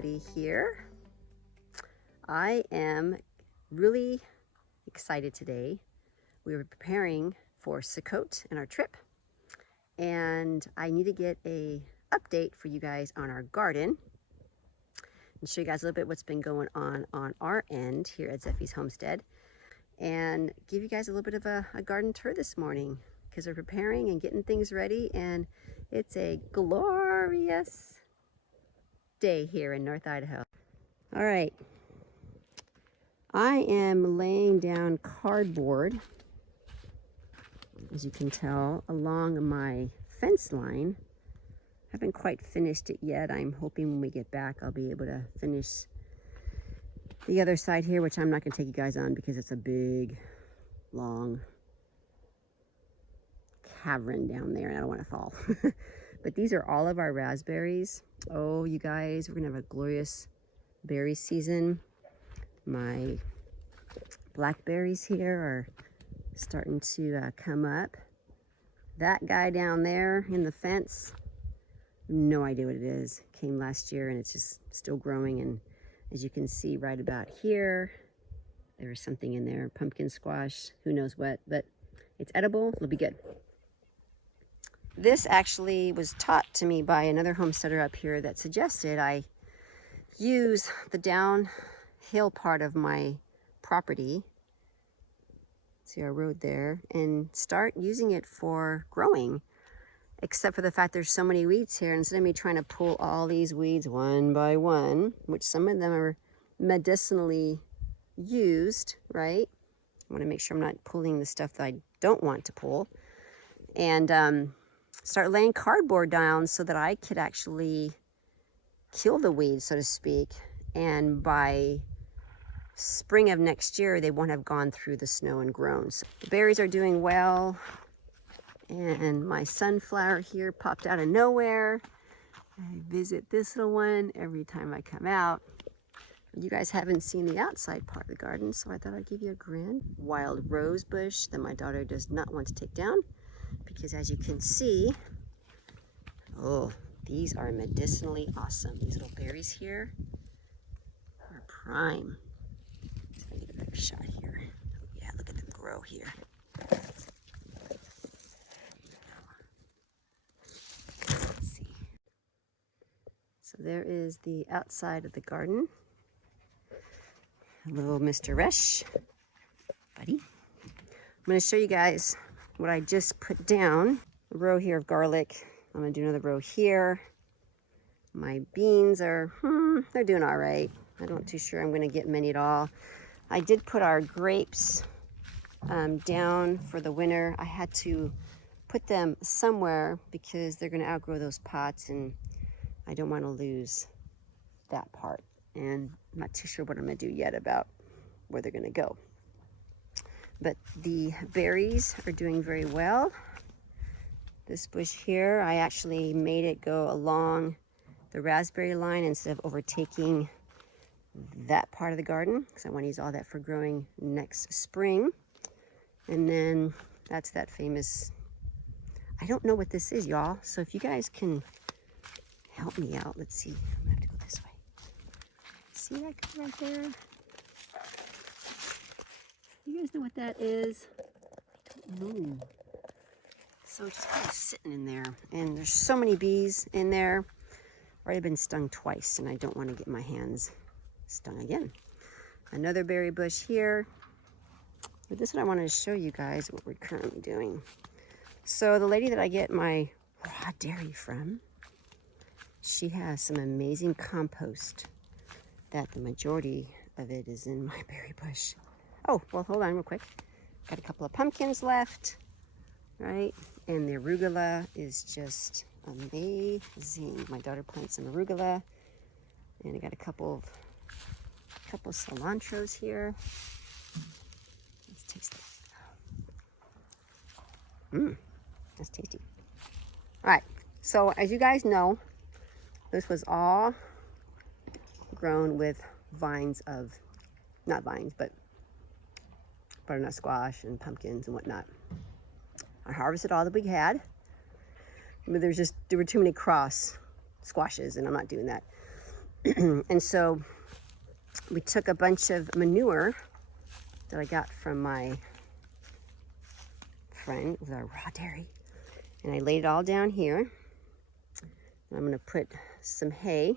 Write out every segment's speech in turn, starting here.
everybody here. I am really excited today. We were preparing for Sukkot and our trip, and I need to get a update for you guys on our garden and show you guys a little bit what's been going on our end here at Zephy's Homestead, and give you guys a little bit of a garden tour this morning because we're preparing and getting things ready, and it's a glorious day here in North Idaho. All right, I am laying down cardboard, as you can tell, along my fence line. Haven't quite finished it yet. I'm hoping when we get back I'll be able to finish the other side here, which I'm not going to take you guys on because it's a big, long cavern down there and I don't want to fall. But these are all of our raspberries. Oh, you guys, we're going to have a glorious berry season. My blackberries here are starting to come up. That guy down there in the fence, no idea what it is. Came last year and it's just still growing, and as you can see right about here, there is something in there. Pumpkin squash, who knows what, but it's edible. It'll be good. This actually was taught to me by another homesteader up here that suggested I use the downhill part of my property, see our road there, and start using it for growing, except for the fact there's so many weeds here. Instead of me trying to pull all these weeds one by one, which some of them are medicinally used, right? I want to make sure I'm not pulling the stuff that I don't want to pull, and start laying cardboard down so that I could actually kill the weeds, so to speak, and by spring of next year they won't have gone through the snow and grown. So the berries are doing well, and my sunflower here popped out of nowhere. I visit this little one every time I come out. You guys haven't seen the outside part of the garden, so I thought I'd give you a grin. Wild rose bush that my daughter does not want to take down because, as you can see, oh, these are medicinally awesome. These little berries here are prime. So I get a better shot here. Oh, yeah, look at them grow here. Let's see. So there is the outside of the garden. Hello, Mr. Resh, buddy. I'm going to show you guys what I just put down. A row here of garlic. I'm going to do another row here. My beans are, they're doing all right. I'm not too sure I'm going to get many at all. I did put our grapes down for the winter. I had to put them somewhere because they're going to outgrow those pots, and I don't want to lose that part. And I'm not too sure what I'm going to do yet about where they're going to go. But the berries are doing very well. This bush here, I actually made it go along the raspberry line instead of overtaking that part of the garden, because I want to use all that for growing next spring. And then that's that famous, I don't know what this is, y'all. So if you guys can help me out, let's see. I'm gonna have to go this way. See that guy right there? You guys know what that is? I don't know. So it's just kind of sitting in there, and there's so many bees in there. Already been stung twice, and I don't want to get my hands stung again. Another berry bush here. But this one I wanted to show you guys what we're currently doing. So the lady that I get my raw dairy from, she has some amazing compost that the majority of it is in my berry bush. Oh, well, hold on real quick. Got a couple of pumpkins left, right? And the arugula is just amazing. My daughter planted some arugula, and I got a couple cilantros here. Let's taste it. That's tasty. All right, so as you guys know, this was all grown with vines of, not vines, but butternut squash and pumpkins and whatnot. I harvested all that we had, but there were too many cross squashes, and I'm not doing that. And so we took a bunch of manure that I got from my friend with our raw dairy, and I laid it all down here. I'm going to put some hay.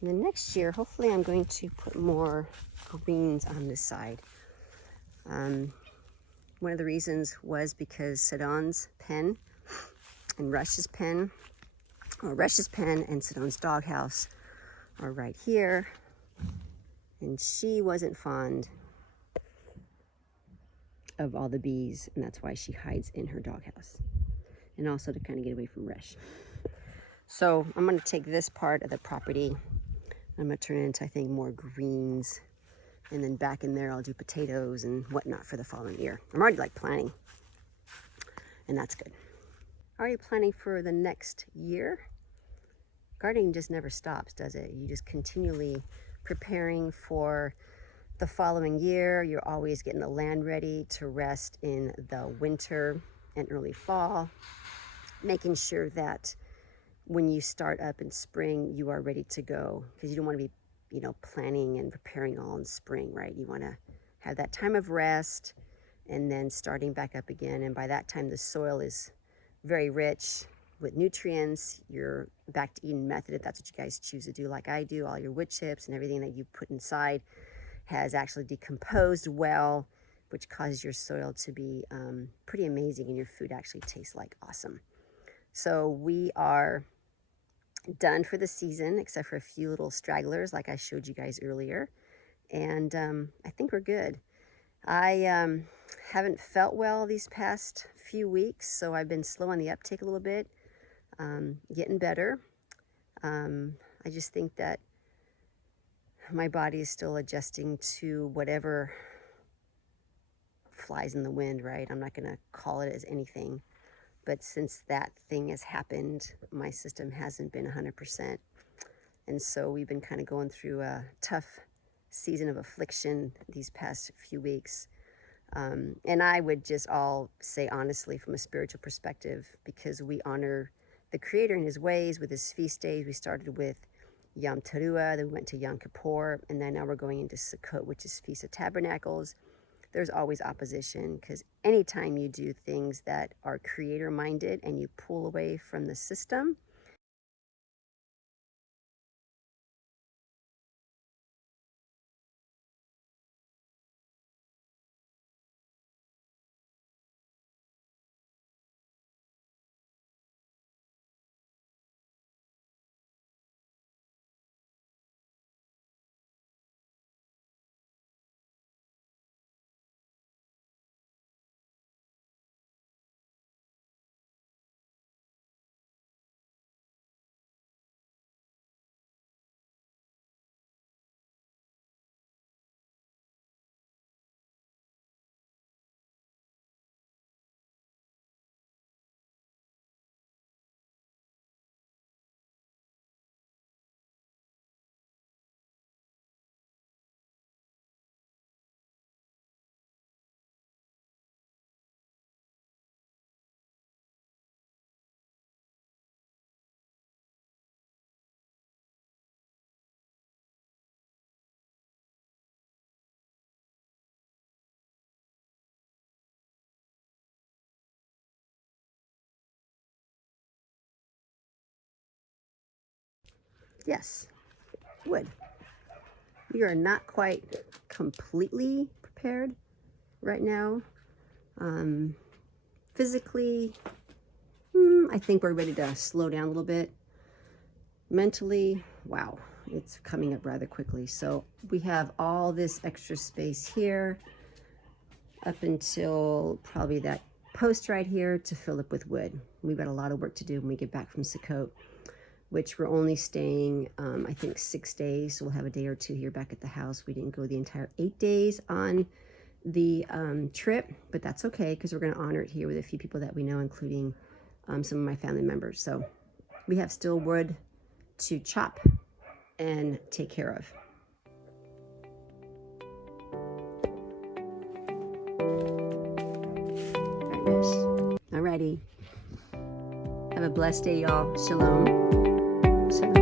And then next year, hopefully I'm going to put more greens on this side. One of the reasons was because Sidon's pen and Rush's pen, or Rush's pen and Sidon's doghouse are right here. And she wasn't fond of all the bees, and that's why she hides in her doghouse. And also to kind of get away from Rush. So I'm going to take this part of the property. I'm going to turn it into, I think, more greens. And then back in there, I'll do potatoes and whatnot for the following year. I'm already like planning, and that's good. Already planning for the next year. Gardening just never stops, does it? You just continually preparing for the following year. You're always getting the land ready to rest in the winter and early fall, making sure that when you start up in spring, you are ready to go, because you don't want to be, planning and preparing all in spring, right? You want to have that time of rest and then starting back up again. And by that time, the soil is very rich with nutrients. You're back to Eden method if that's what you guys choose to do, like I do. All your wood chips and everything that you put inside has actually decomposed well, which causes your soil to be pretty amazing, and your food actually tastes like awesome. So we are done for the season, except for a few little stragglers like I showed you guys earlier. And I think we're good. I haven't felt well these past few weeks, so I've been slow on the uptake a little bit, getting better. I just think that my body is still adjusting to whatever flies in the wind, right? I'm not going to call it as anything. But since that thing has happened, my system hasn't been 100%. And so we've been kind of going through a tough season of affliction these past few weeks. And I would just all say honestly, from a spiritual perspective, because we honor the Creator in His ways with His feast days. We started with Yom Teruah, then we went to Yom Kippur, and then now we're going into Sukkot, which is Feast of Tabernacles. There's always opposition, because anytime you do things that are creator minded and you pull away from the system, yes, wood. We are not quite completely prepared right now. Physically, I think we're ready to slow down a little bit. Mentally, wow, it's coming up rather quickly. So we have all this extra space here up until probably that post right here to fill up with wood. We've got a lot of work to do when we get back from Sukkot, which we're only staying, I think 6 days. So we'll have a day or two here back at the house. We didn't go the entire 8 days on the trip, but that's okay, because we're going to honor it here with a few people that we know, including some of my family members. So we have still wood to chop and take care of. All right, Rish. Alrighty. Have a blessed day, y'all. Shalom. Shalom.